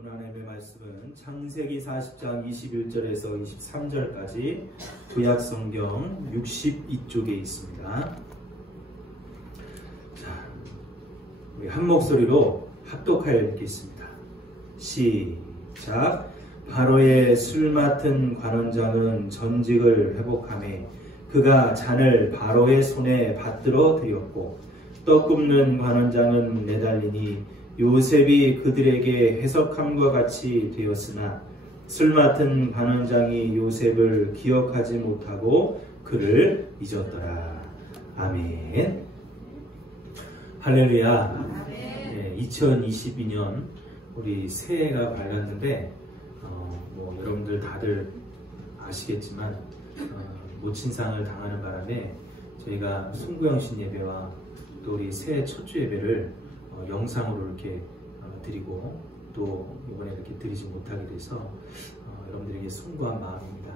오늘 하나님의 말씀은 창세기 40장 21절에서 23절까지 구약성경 62쪽에 있습니다. 자, 우리 한 목소리로 합독하여 읽겠습니다. 시작. 바로의 술 맡은 관원장은 전직을 회복하며 그가 잔을 바로의 손에 받들어 드렸고 떡 굽는 관원장은 매달리니 요셉이 그들에게 해석함과 같이 되었으나 술 맡은 관원장이 요셉을 기억하지 못하고 그를 잊었더라. 아멘. 할렐루야. 네, 2022년 우리 새해가 밝았는데 여러분들 다들 아시겠지만 모친상을 당하는 바람에 저희가 송구영신 예배와 또 우리 새해 첫 주 예배를 영상으로 이렇게 드리고 또 이번에 이렇게 드리지 못하게 돼서 여러분들에게 송구한 마음입니다.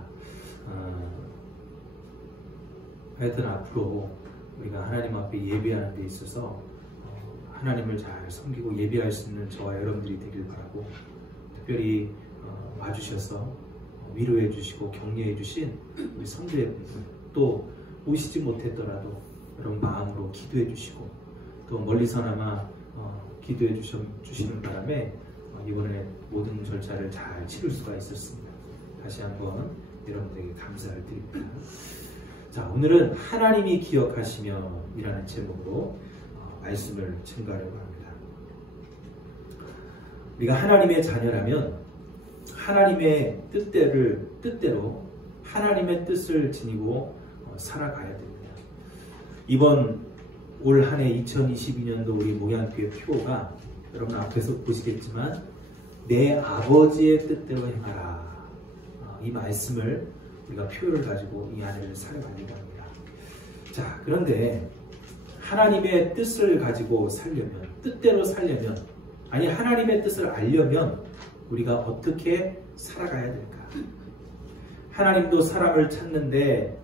하여튼 앞으로 우리가 하나님 앞에 예배하는 데 있어서 하나님을 잘 섬기고 예배할 수 있는 저와 여러분들이 되길 바라고, 특별히 와주셔서 위로해 주시고 격려해 주신 우리 성도여러분, 또 오시지 못했더라도 여러분 마음으로 기도해 주시고 또 멀리서나마 기도해 주시는 바람에 이번에 모든 절차를 잘 치를 수가 있었습니다. 다시 한번 여러분들에게 감사를 드립니다. 자, 오늘은 하나님이 기억하시며 이라는 제목으로 말씀을 증거하려고 합니다. 우리가 하나님의 자녀라면 하나님의 뜻대로 하나님의 뜻을 지니고 살아가야 됩니다. 이번 올 한해 2022년도 우리 목양교회 표가 여러분 앞에서 보시겠지만 내 아버지의 뜻대로 행하라. 이 말씀을 우리가 표를 가지고 이 안을 살아가려고 합니다. 자, 그런데 하나님의 뜻을 가지고 살려면, 뜻대로 살려면, 아니 하나님의 뜻을 알려면 우리가 어떻게 살아가야 될까? 하나님도 사람을 찾는데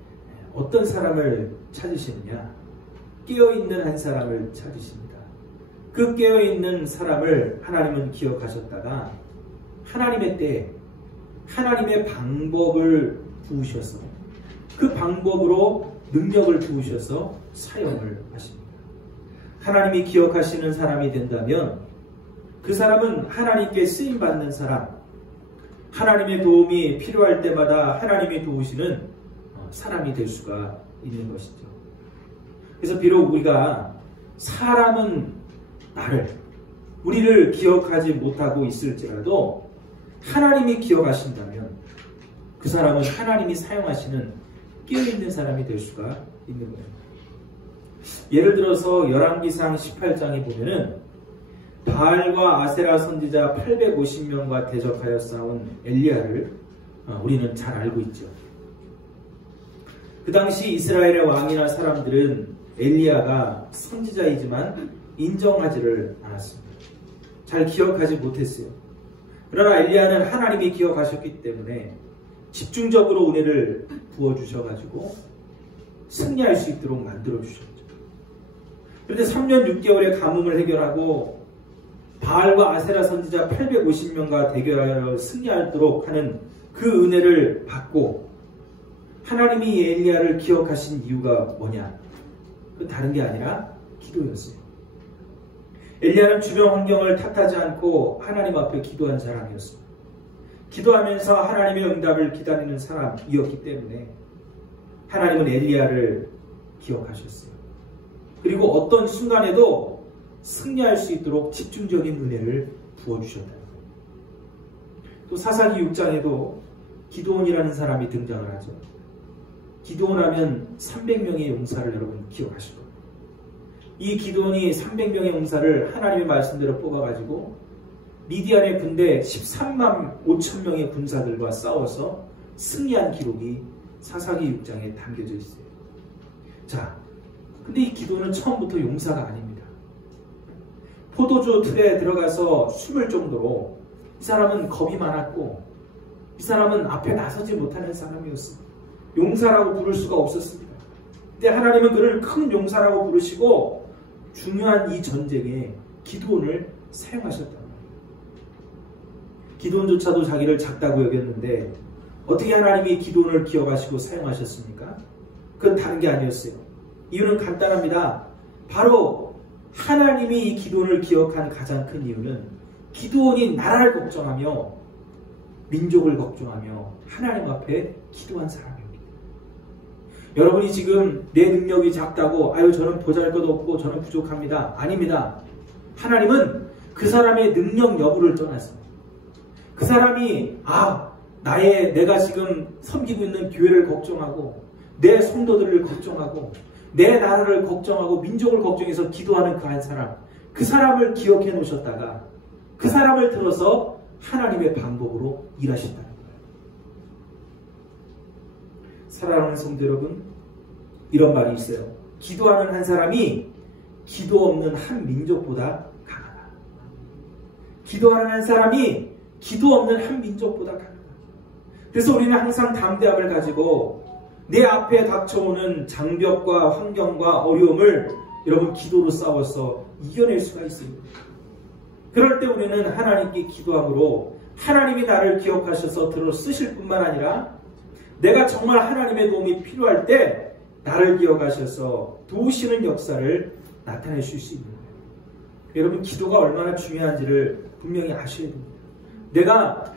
어떤 사람을 찾으시느냐? 깨어있는 한 사람을 찾으십니다. 그 깨어있는 사람을 하나님은 기억하셨다가 하나님의 때에 하나님의 방법을 부으셔서 그 방법으로 능력을 부으셔서 사용을 하십니다. 하나님이 기억하시는 사람이 된다면 그 사람은 하나님께 쓰임받는 사람, 하나님의 도움이 필요할 때마다 하나님이 도우시는 사람이 될 수가 있는 것이죠. 그래서 비록 우리가 사람은 우리를 기억하지 못하고 있을지라도 하나님이 기억하신다면 그 사람은 하나님이 사용하시는 깨어있는 사람이 될 수가 있는 거예요. 예를 들어서 열왕기상 18장에 보면은 바알과 아세라 선지자 850명과 대적하여 싸운 엘리야를 우리는 잘 알고 있죠. 그 당시 이스라엘의 왕이나 사람들은 엘리야가 선지자이지만 인정하지를 않았습니다. 잘 기억하지 못했어요. 그러나 엘리야는 하나님이 기억하셨기 때문에 집중적으로 은혜를 부어주셔가지고 승리할 수 있도록 만들어주셨죠. 그런데 3년 6개월의 가뭄을 해결하고 바알과 아세라 선지자 850명과 대결하여 승리하도록 하는 그 은혜를 받고 하나님이 엘리야를 기억하신 이유가 뭐냐? 그 다른 게 아니라 기도였어요. 엘리야는 주변 환경을 탓하지 않고 하나님 앞에 기도한 사람이었습니다. 기도하면서 하나님의 응답을 기다리는 사람이었기 때문에 하나님은 엘리야를 기억하셨어요. 그리고 어떤 순간에도 승리할 수 있도록 집중적인 은혜를 부어주셨다. 또 사사기 6장에도 기드온이라는 사람이 등장을 하죠. 기드온 하면 300명의 용사를 여러분 기억하실 겁니다. 이 기드온이 300명의 용사를 하나님의 말씀대로 뽑아가지고 미디안의 군대 13만 5천 명의 군사들과 싸워서 승리한 기록이 사사기 6장에 담겨져 있어요. 자, 근데 이 기드온은 처음부터 용사가 아닙니다. 포도주 틀에 들어가서 숨을 정도로 이 사람은 겁이 많았고 이 사람은 앞에 나서지 못하는 사람이었습니다. 용사라고 부를 수가 없었습니다. 근데 하나님은 그를 큰 용사라고 부르시고 중요한 이 전쟁에 기드온을 사용하셨단 말이에요. 기드온조차도 자기를 작다고 여겼는데 어떻게 하나님이 기드온을 기억하시고 사용하셨습니까? 그건 다른 게 아니었어요. 이유는 간단합니다. 바로 하나님이 이 기드온을 기억한 가장 큰 이유는 기드온이 나라를 걱정하며 민족을 걱정하며 하나님 앞에 기도한 사람입니다. 여러분이 지금 내 능력이 작다고 아유 저는 보잘것없고 저는 부족합니다. 아닙니다. 하나님은 그 사람의 능력 여부를 떠나서 그 사람이 내가 지금 섬기고 있는 교회를 걱정하고 내 성도들을 걱정하고 내 나라를 걱정하고 민족을 걱정해서 기도하는 그 한 사람, 그 사람을 기억해 놓으셨다가 그 사람을 들어서 하나님의 방법으로 일하신다는 거예요. 사랑하는 성도 여러분, 이런 말이 있어요. 기도하는 한 사람이 기도 없는 한 민족보다 강하다. 기도하는 한 사람이 기도 없는 한 민족보다 강하다. 그래서 우리는 항상 담대함을 가지고 내 앞에 닥쳐오는 장벽과 환경과 어려움을 여러분 기도로 싸워서 이겨낼 수가 있습니다. 그럴 때 우리는 하나님께 기도함으로 하나님이 나를 기억하셔서 들어 쓰실 뿐만 아니라 내가 정말 하나님의 도움이 필요할 때 나를 기억하셔서 도우시는 역사를 나타내실 수 있는 거예요. 여러분 기도가 얼마나 중요한지를 분명히 아셔야 됩니다. 내가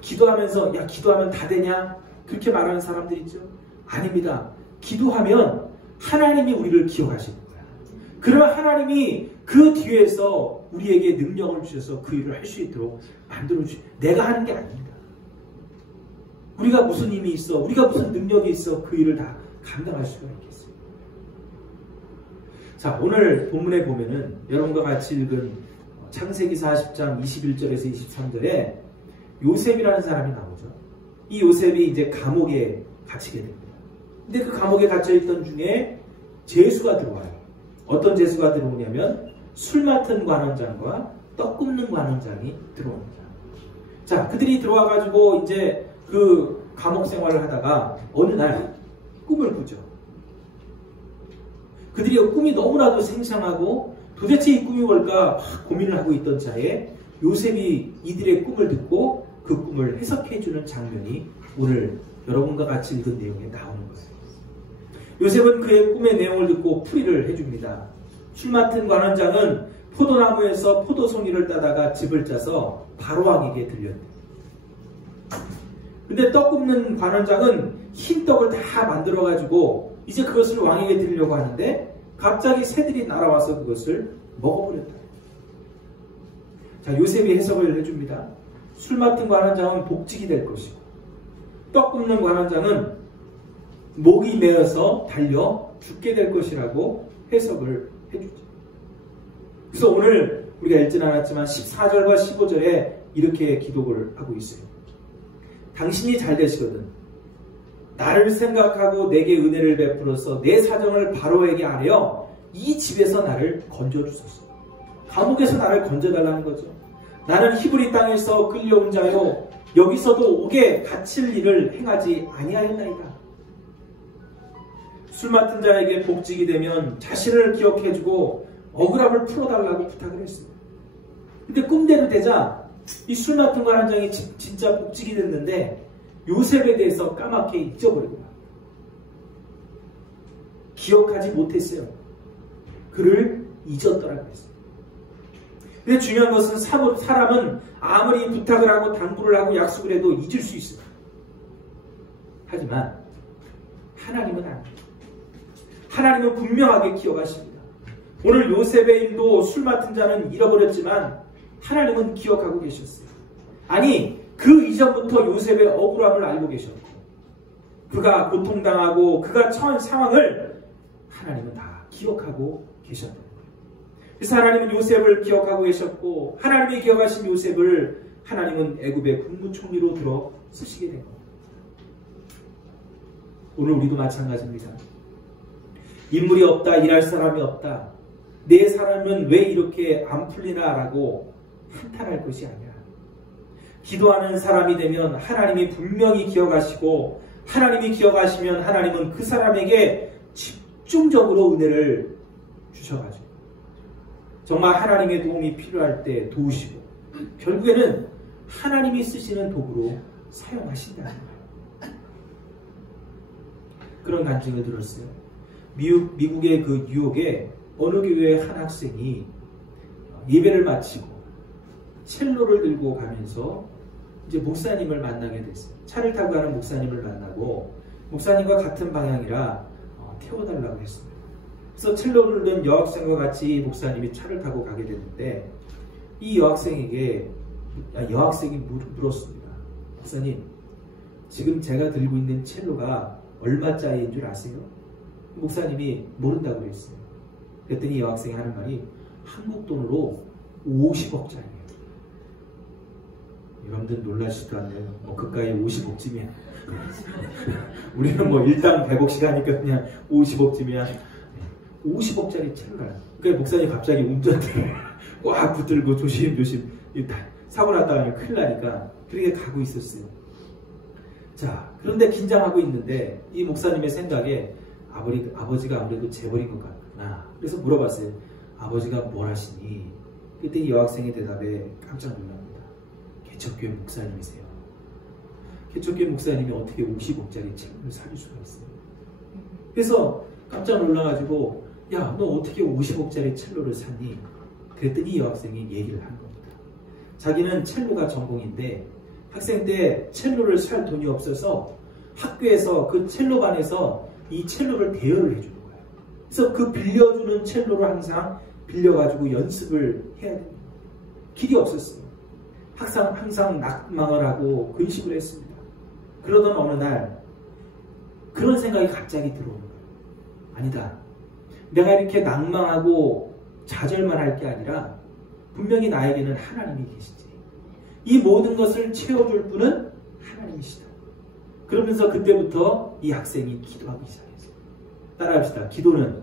기도하면서 야 기도하면 다 되냐? 그렇게 말하는 사람들 있죠. 아닙니다. 기도하면 하나님이 우리를 기억하시는 거야. 그러면 하나님이 그 뒤에서 우리에게 능력을 주셔서 그 일을 할 수 있도록 만들어주시. 내가 하는 게 아닙니다. 우리가 무슨 힘이 있어, 우리가 무슨 능력이 있어 그 일을 다 감당할 수가 있겠어요. 자, 오늘 본문에 보면은 여러분과 같이 읽은 창세기 40장 21절에서 23절에 요셉이라는 사람이 나오죠. 이 요셉이 이제 감옥에 갇히게 됩니다. 근데 그 감옥에 갇혀있던 중에 죄수가 들어와요. 어떤 죄수가 들어오냐면 술 맡은 관원장과 떡 굽는 관원장이 들어옵니다. 자, 그들이 들어와가지고 이제 그 감옥 생활을 하다가 어느 날 꿈을 꾸죠. 그들이 꿈이 너무나도 생생하고 도대체 이 꿈이 뭘까 고민을 하고 있던 차에 요셉이 이들의 꿈을 듣고 그 꿈을 해석해주는 장면이 오늘 여러분과 같이 읽은 내용에 나오는 거예요. 요셉은 그의 꿈의 내용을 듣고 풀이를 해줍니다. 술 맡은 관원장은 포도나무에서 포도송이를 따다가 즙을 짜서 바로왕에게 들렸다. 근데 떡 굽는 관원장은 흰 떡을 다 만들어가지고 이제 그것을 왕에게 드리려고 하는데 갑자기 새들이 날아와서 그것을 먹어버렸다. 자, 요셉이 해석을 해줍니다. 술 맡은 관원장은 복직이 될 것이고 떡 굽는 관원장은 목이 메어서 달려 죽게 될 것이라고 해석을 해주죠. 그래서 오늘 우리가 읽진 않았지만 14절과 15절에 이렇게 기도를 하고 있어요. 당신이 잘 되시거든 나를 생각하고 내게 은혜를 베풀어서 내 사정을 바로에게 아뢰어 이 집에서 나를 건져주소서. 감옥에서 나를 건져달라는 거죠. 나는 히브리 땅에서 끌려온 자요 여기서도 옥에 갇힐 일을 행하지 아니하였나이다. 술 맡은 자에게 복직이 되면 자신을 기억해주고 억울함을 풀어달라고 부탁을 했습니다. 근데 꿈대로 되자 이 술 맡은 관원장이 진짜 복직이 됐는데 요셉에 대해서 까맣게 잊어버리고 기억하지 못했어요. 그를 잊었더라고 했어요. 근데 중요한 것은 사람은 아무리 부탁을 하고 당부를 하고 약속을 해도 잊을 수 있어요. 하지만 하나님은 아닙니다. 하나님은 분명하게 기억하십니다. 오늘 요셉의 일도 술 맡은 자는 잃어버렸지만 하나님은 기억하고 계셨어요. 아니 그 이전부터 요셉의 억울함을 알고 계셨고 그가 고통당하고 그가 처한 상황을 하나님은 다 기억하고 계셨던 거예요. 그래서 하나님은 요셉을 기억하고 계셨고 하나님이 기억하신 요셉을 하나님은 애굽의 국무총리로 들어 쓰시게 된 겁니다. 오늘 우리도 마찬가지입니다. 인물이 없다, 일할 사람이 없다, 내 사람은 왜 이렇게 안 풀리나 라고 한탄할 것이 아니라 기도하는 사람이 되면 하나님이 분명히 기억하시고 하나님이 기억하시면 하나님은 그 사람에게 집중적으로 은혜를 주셔가지고 정말 하나님의 도움이 필요할 때 도우시고 결국에는 하나님이 쓰시는 도구로 사용하신다는 거예요. 그런 간증을 들었어요. 미국의 그 뉴욕에 어느 교회 한 학생이 예배를 마치고 첼로를 들고 가면서 이제 목사님을 만나게 됐어요. 차를 타고 가는 목사님을 만나고 목사님과 같은 방향이라 태워달라고 했습니다. 그래서 첼로를 든 여학생과 같이 목사님이 차를 타고 가게 됐는데 이 여학생이 물었습니다. 목사님, 지금 제가 들고 있는 첼로가 얼마짜리인 줄 아세요? 목사님이 모른다고 그랬어요. 그랬더니 여학생이 하는 말이 한국 돈으로 50억짜리예요. 여러분들 놀라시지도 않네요. 그가에 50억쯤이야. 우리는 일당 100억씩 하니까 그냥 50억쯤이야. 50억짜리 첼로라. 그러니까 목사님 갑자기 운전대를 꽉 붙들고 조심조심 사고 났다 면 큰일 나니까 그렇게 가고 있었어요. 자, 그런데 긴장하고 있는데 이 목사님의 생각에 아버지가 아무래도 재벌인 것 같구나. 그래서 물어봤어요. 아버지가 뭘 하시니? 그때 이 여학생의 대답에 깜짝 놀랍니다. 개척교회 목사님이세요. 개척교회 목사님이 어떻게 50억짜리 첼로를 사줄 수가 있어요? 그래서 깜짝 놀라가지고 야, 너 어떻게 50억짜리 첼로를 샀니? 그랬더니 이 여학생이 얘기를 하는 겁니다. 자기는 첼로가 전공인데 학생 때 첼로를 살 돈이 없어서 학교에서 그 첼로반에서 이 첼로를 대여를 해주는 거예요. 그래서 그 빌려주는 첼로를 항상 빌려가지고 연습을 해야 됩니다. 길이 없었어요. 항상 낙망을 하고 근심을 했습니다. 그러던 어느 날 그런 생각이 갑자기 들어오는 거예요. 아니다. 내가 이렇게 낭망하고 좌절만 할 게 아니라 분명히 나에게는 하나님이 계시지. 이 모든 것을 채워줄 분은 하나님이시다. 그러면서 그때부터 이 학생이 기도하기 시작했어요. 따라합시다. 기도는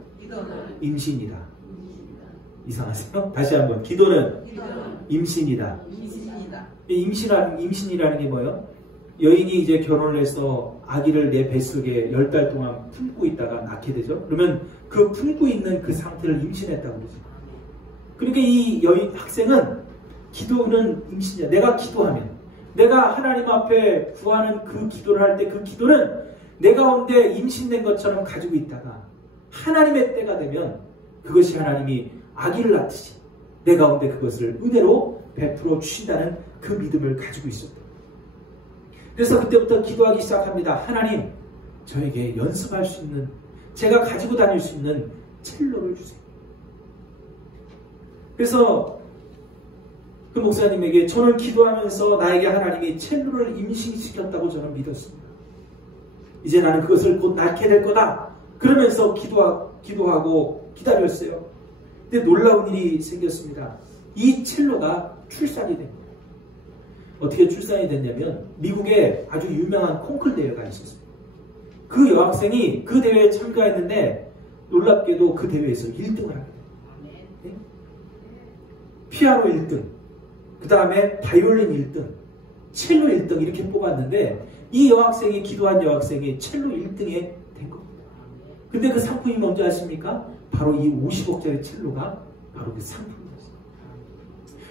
임신이다. 이상하세요? 다시 한번. 기도는 임신이다. 임신이라는 게 뭐예요? 여인이 이제 결혼을 해서 아기를 내 뱃속에 10달 동안 품고 있다가 낳게 되죠. 그러면 그 품고 있는 그 상태를 임신했다고 그러죠. 그러니까 이 학생은 기도는 임신이야. 내가 기도하면, 내가 하나님 앞에 구하는 그 기도를 할 때 그 기도는 내 가운데 임신된 것처럼 가지고 있다가 하나님의 때가 되면 그것이 하나님이 아기를 낳듯이 내 가운데 그것을 은혜로 베풀어 주신다는 그 믿음을 가지고 있었다. 그래서 그때부터 기도하기 시작합니다. 하나님, 저에게 연습할 수 있는, 제가 가지고 다닐 수 있는 첼로를 주세요. 그래서 그 목사님에게 저는 기도하면서 나에게 하나님이 첼로를 임신시켰다고 저는 믿었습니다. 이제 나는 그것을 곧 낳게 될 거다. 그러면서 기도하고 기다렸어요. 근데 놀라운 일이 생겼습니다. 이 첼로가 출산이 됩니다. 어떻게 출산이 됐냐면 미국에 아주 유명한 콩쿨 대회가 있었습니다. 그 여학생이 그 대회에 참가했는데 놀랍게도 그 대회에서 1등을 하게 됩니다. 네? 피아노 1등, 그 다음에 바이올린 1등, 첼로 1등 이렇게 뽑았는데 이 여학생이 기도한 여학생이 첼로 1등에 된 겁니다. 근데 그 상품이 뭔지 아십니까? 바로 이 50억짜리 첼로가 바로 그 상품이었어요.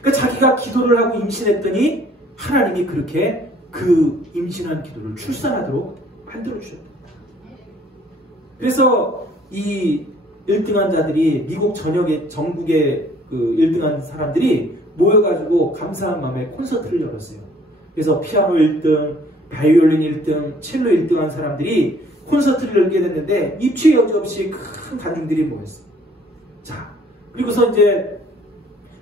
그러니까 자기가 기도를 하고 임신했더니 하나님이 그렇게 그 임신한 기도를 출산하도록 만들어 주셨다. 그래서 이 1등한 자들이 미국 전국의 그 1등한 사람들이 모여가지고 감사한 마음에 콘서트를 열었어요. 그래서 피아노 1등, 바이올린 1등, 첼로 1등한 사람들이 콘서트를 열게 됐는데 입추 여지없이 큰 관중들이 모였어요. 자, 그리고서 이제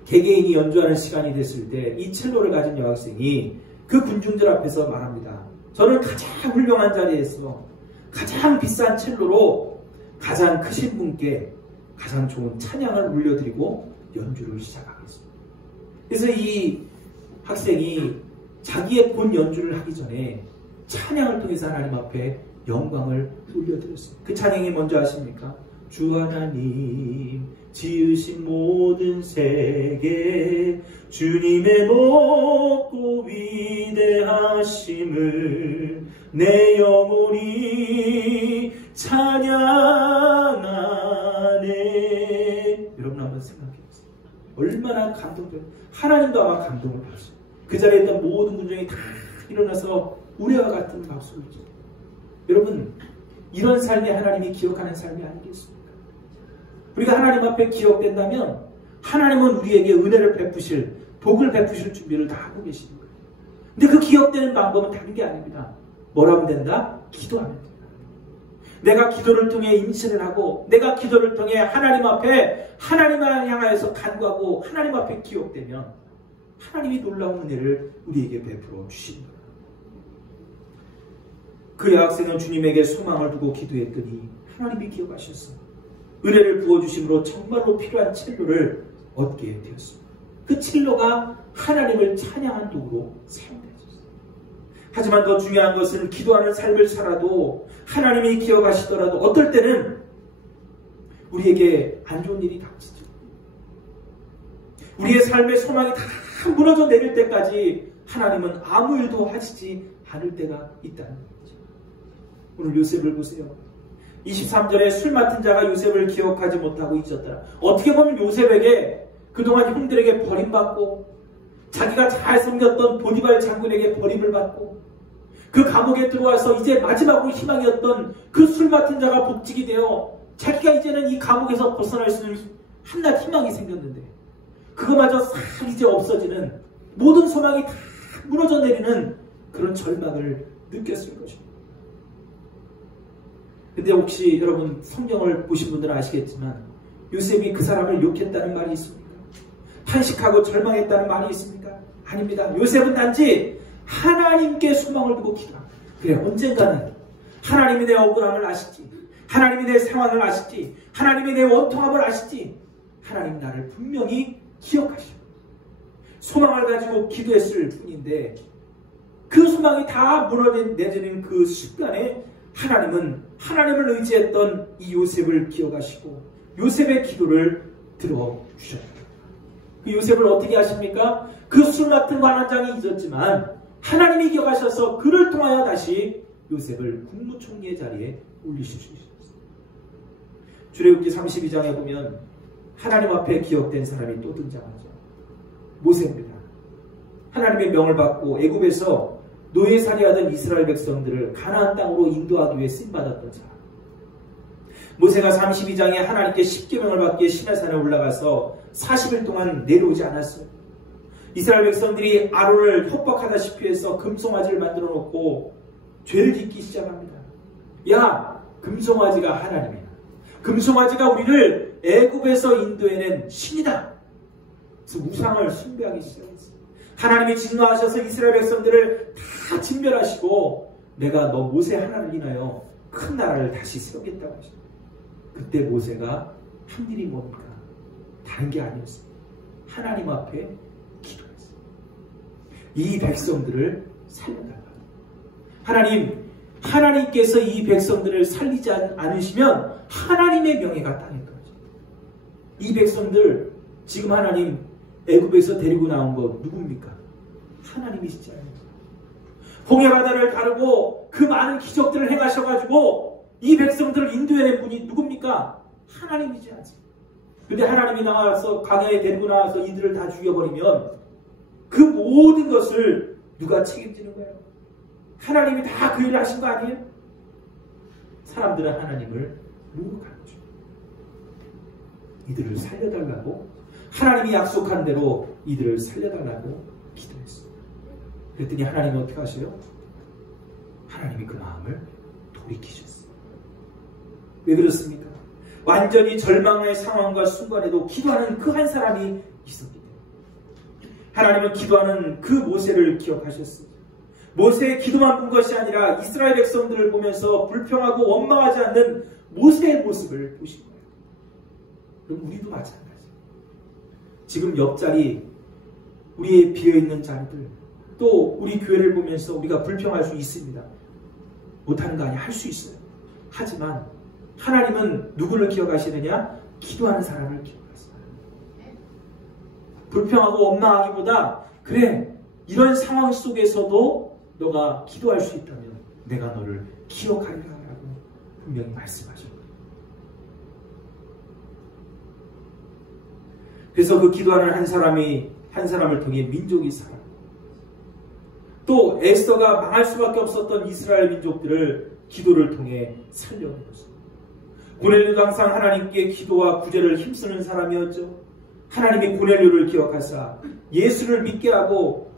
개개인이 연주하는 시간이 됐을 때 이 첼로를 가진 여학생이 그 군중들 앞에서 말합니다. 저는 가장 훌륭한 자리에서 가장 비싼 첼로로 가장 크신 분께 가장 좋은 찬양을 울려드리고 연주를 시작하겠습니다. 그래서 이 학생이 자기의 본 연주를 하기 전에 찬양을 통해서 하나님 앞에 영광을 올려드렸습니다. 그 찬양이 뭔지 아십니까? 주 하나님 지으신 모든 세계 주님의 높고 위대하심을 내 영혼이 찬양하네. 여러분 한번 생각해 보세요. 얼마나 감동돼요. 하나님도 아마 감동을 받으셨어요. 그 자리에 있던 모든 군중이 다 일어나서 우레와 같은 박수를 쳐. 여러분, 이런 삶이 하나님이 기억하는 삶이 아니겠습니까? 우리가 하나님 앞에 기억된다면 하나님은 우리에게 은혜를 베푸실, 복을 베푸실 준비를 다 하고 계시는 거예요. 근데 그 기억되는 방법은 다른 게 아닙니다. 뭘 하면 된다? 기도하면 된다. 내가 기도를 통해 임신을 하고 내가 기도를 통해 하나님 앞에 하나님을 향하여서 간구하고 하나님 앞에 기억되면 하나님이 놀라운 은혜를 우리에게 베풀어 주십니다. 그 여학생은 주님에게 소망을 두고 기도했더니 하나님이 기억하셨어. 은혜를 부어주심으로 정말로 필요한 첼로를 얻게 되었습니다. 그 첼로가 하나님을 찬양한 도구로 사용되었습니다. 하지만 더 중요한 것은 기도하는 삶을 살아도 하나님이 기억하시더라도 어떨 때는 우리에게 안 좋은 일이 닥치죠. 우리의 삶의 소망이 다 무너져 내릴 때까지 하나님은 아무 일도 하시지 않을 때가 있다는 거죠. 오늘 요셉을 보세요. 23절에 술 맡은 자가 요셉을 기억하지 못하고 잊었더라. 어떻게 보면 요셉에게 그동안 형들에게 버림받고 자기가 잘 섬겼던 보디발 장군에게 버림을 받고 그 감옥에 들어와서 이제 마지막으로 희망이었던 그 술 맡은 자가 복직이 되어 자기가 이제는 이 감옥에서 벗어날 수 있는 한낱 희망이 생겼는데 그거마저 싹 이제 없어지는 모든 소망이 다 무너져 내리는 그런 절망을 느꼈을 것입니다. 근데 혹시 여러분 성경을 보신 분들은 아시겠지만 요셉이 그 사람을 욕했다는 말이 있습니까? 탄식하고 절망했다는 말이 있습니까? 아닙니다. 요셉은 단지 하나님께 소망을 두고 기도합니다. 그래, 언젠가는 하나님이 내 억울함을 아시지, 하나님이 내 상황을 아시지, 하나님이 내 원통함을 아시지, 하나님 나를 분명히 기억하시오. 소망을 가지고 기도했을 뿐인데 그 소망이 다 무너내지는 그 순간에 하나님은 하나님을 의지했던 이 요셉을 기억하시고 요셉의 기도를 들어주셨다. 그 요셉을 어떻게 하십니까? 그 술 맡은 관원장이 잊었지만 하나님이 기억하셔서 그를 통하여 다시 요셉을 국무총리의 자리에 올리셨습니다. 출애굽기 32장에 보면 하나님 앞에 기억된 사람이 또 등장하죠. 모세입니다. 하나님의 명을 받고 애굽에서 노예살이하던 이스라엘 백성들을 가나안 땅으로 인도하기 위해 쓰임받았던 사람. 모세가 32장에 하나님께 십계명을 받기에 시내산에 올라가서 40일 동안 내려오지 않았어요. 이스라엘 백성들이 아론을 협박하다시피 해서 금송아지를 만들어 놓고 죄를 짓기 시작합니다. 야, 금송아지가 하나님이야. 금송아지가 우리를 애굽에서 인도해낸 신이다. 그래서 우상을 숭배하기 시작했어요. 하나님이 진노하셔서 이스라엘 백성들을 다 진멸하시고 내가 너 모세 하나를 인하여 큰 나라를 다시 세우겠다고 하셨어요. 그때 모세가 한 일이 뭡니까? 다른 게 아니었어요. 하나님 앞에 기도했어요. 이 백성들을 살려달라. 하나님께서 이 백성들을 살리지 않으시면 하나님의 명예가 땅에 떨어져요. 이 백성들 지금 하나님 애굽에서 데리고 나온 거 누굽니까? 하나님이시지 않습니까? 홍해바다를 가르고 그 많은 기적들을 행하셔가지고 이 백성들을 인도해낸 분이 누굽니까? 하나님이지 않습니까? 근데 하나님이 나와서 광야에 데리고 나와서 이들을 다 죽여버리면 그 모든 것을 누가 책임지는 거예요? 하나님이 다 그 일을 하신 거 아니에요? 사람들은 하나님을 모욕하는 거죠. 이들을 살려달라고 하나님이 약속한 대로 이들을 살려달라고 기도했습니다. 그랬더니 하나님은 어떻게 하셔요? 하나님이 그 마음을 돌이키셨어요. 왜 그렇습니까? 완전히 절망의 상황과 순간에도 기도하는 그 한 사람이 있었기 때문에 하나님은 기도하는 그 모세를 기억하셨습니다. 모세의 기도만 본 것이 아니라 이스라엘 백성들을 보면서 불평하고 원망하지 않는 모세의 모습을 보신 거예요. 그럼 우리도 마찬가지예요. 지금 옆자리, 우리의 비어있는 자리들, 또 우리 교회를 보면서 우리가 불평할 수 있습니다. 못하는 거 아니야. 할 수 있어요. 하지만 하나님은 누구를 기억하시느냐? 기도하는 사람을 기억하세요. 불평하고 원망하기보다 그래, 이런 상황 속에서도 너가 기도할 수 있다면 내가 너를 기억하리라 라고 분명히 말씀하셨거든요. 그래서 그 기도하는 한 사람을 통해 민족이 살아. 또 에스더가 망할 수밖에 없었던 이스라엘 민족들을 기도를 통해 살려내었습니다. 고넬료도 항상 하나님께 기도와 구제를 힘쓰는 사람이었죠. 하나님이 고넬료를 기억하사 예수를 믿게 하고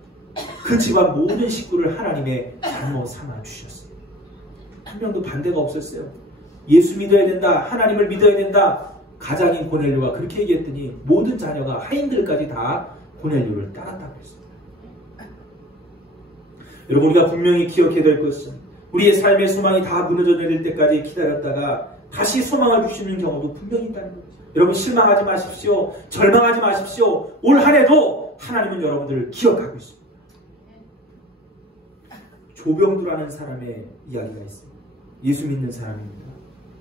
그 집안 모든 식구를 하나님의 장로 삼아 주셨어요. 한 명도 반대가 없었어요. 예수 믿어야 된다, 하나님을 믿어야 된다. 가장인 고넬료가 그렇게 얘기했더니 모든 자녀가 하인들까지 다 고넬료를 따랐다고 했습니다. 여러분, 우리가 분명히 기억해야 될 것은 우리의 삶의 소망이 다 무너져 내릴 때까지 기다렸다가 다시 소망을 주시는 경우도 분명히 있다는 거죠. 여러분, 실망하지 마십시오. 절망하지 마십시오. 올 한 해도 하나님은 여러분들을 기억하고 있습니다. 조병두라는 사람의 이야기가 있어요. 예수 믿는 사람입니다.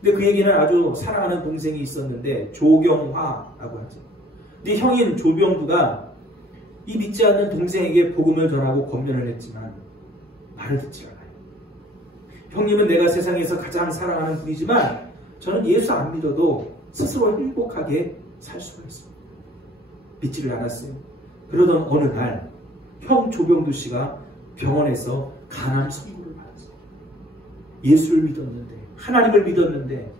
근데 그 얘기는 아주 사랑하는 동생이 있었는데 조경화라고 하죠. 근데 형인 조병두가 이 믿지 않는 동생에게 복음을 전하고 권면을 했지만 말을 듣지 않아요. 형님은 내가 세상에서 가장 사랑하는 분이지만 저는 예수 안 믿어도 스스로 행복하게 살 수가 있습니다. 믿지를 않았어요. 그러던 어느 날 형 조병두 씨가 병원에서 간암 선고를 받았어요. 예수를 믿었는데, 하나님을 믿었는데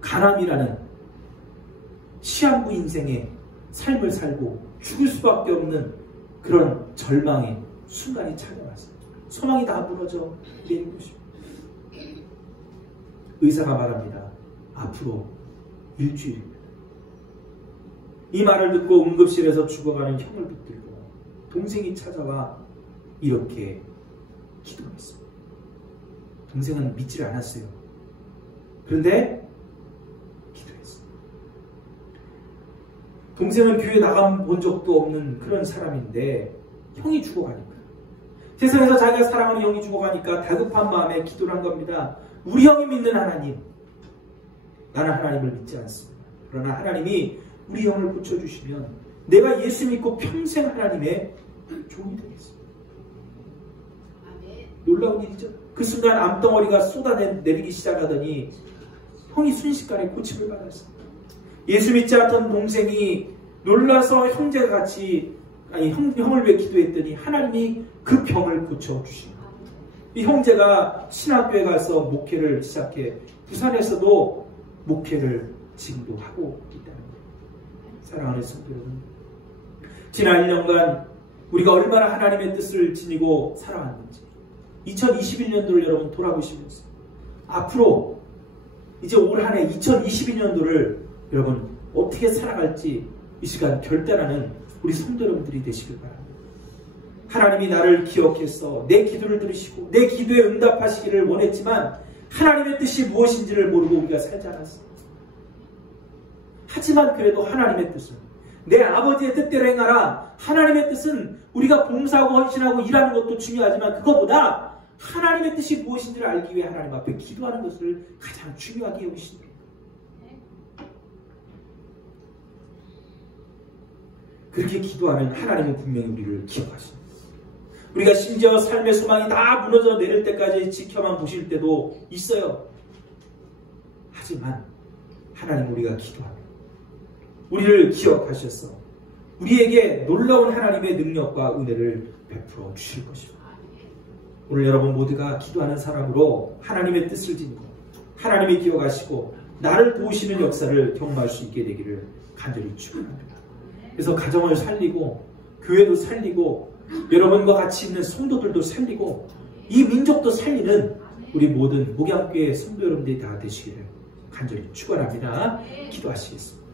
간암이라는 시한부 인생의 삶을 살고 죽을 수밖에 없는 그런 절망의 순간이 찾아왔어요. 소망이 다 무너져 내린 것입니다. 의사가 말합니다. 앞으로 일주일입니다. 이 말을 듣고 응급실에서 죽어가는 형을 붙들고 동생이 찾아와 이렇게 기도했습니다. 동생은 믿지를 않았어요. 그런데 기도했어요. 동생은 교회 나가본 적도 없는 그런 사람인데 형이 죽어가니까, 세상에서 자기가 사랑하는 형이 죽어가니까 다급한 마음에 기도를 한 겁니다. 우리 형이 믿는 하나님, 나는 하나님을 믿지 않습니다. 그러나 하나님이 우리 형을 고쳐주시면 내가 예수 믿고 평생 하나님의 종이 되겠습니다. 놀라운 일이죠. 그 순간 암덩어리가 쏟아내리기 시작하더니 형이 순식간에 고침을 받았습니다. 예수 믿지 않던 동생이 놀라서 형제같이 형을 위해 기도했더니 하나님이 그 병을 고쳐주십니다. 이 형제가 신학교에 가서 목회를 시작해 부산에서도 목회를 지금도 하고 있다는 거예요. 사랑하는 성도 여러분, 지난 1년간 우리가 얼마나 하나님의 뜻을 지니고 살아왔는지 2021년도를 여러분 돌아보시면서 앞으로 이제 올 한 해 2022년도를 여러분 어떻게 살아갈지 이 시간 결단하는 우리 성도 여러분들이 되시길 바랍니다. 하나님이 나를 기억해서 내 기도를 들으시고 내 기도에 응답하시기를 원했지만 하나님의 뜻이 무엇인지를 모르고 우리가 살지 않았습니다. 하지만 그래도 하나님의 뜻은 내 아버지의 뜻대로 행하라. 하나님의 뜻은 우리가 봉사하고 헌신하고 일하는 것도 중요하지만 그것보다 하나님의 뜻이 무엇인지를 알기 위해 하나님 앞에 기도하는 것을 가장 중요하게 여기십니다. 그렇게 기도하면 하나님은 분명히 우리를 기억하십니다. 우리가 심지어 삶의 소망이 다 무너져 내릴 때까지 지켜만 보실 때도 있어요. 하지만 하나님, 우리가 기도하면 우리를 기억하셔서 우리에게 놀라운 하나님의 능력과 은혜를 베풀어 주실 것입니다. 오늘 여러분 모두가 기도하는 사람으로 하나님의 뜻을 지니고 하나님이 기억하시고 나를 도우시는 역사를 경험할 수 있게 되기를 간절히 축원합니다. 그래서 가정을 살리고 교회도 살리고 여러분과 같이 있는 성도들도 살리고 이 민족도 살리는 우리 모든 목양교회 성도 여러분들이 다 되시기를 간절히 축원합니다. 기도하시겠습니다.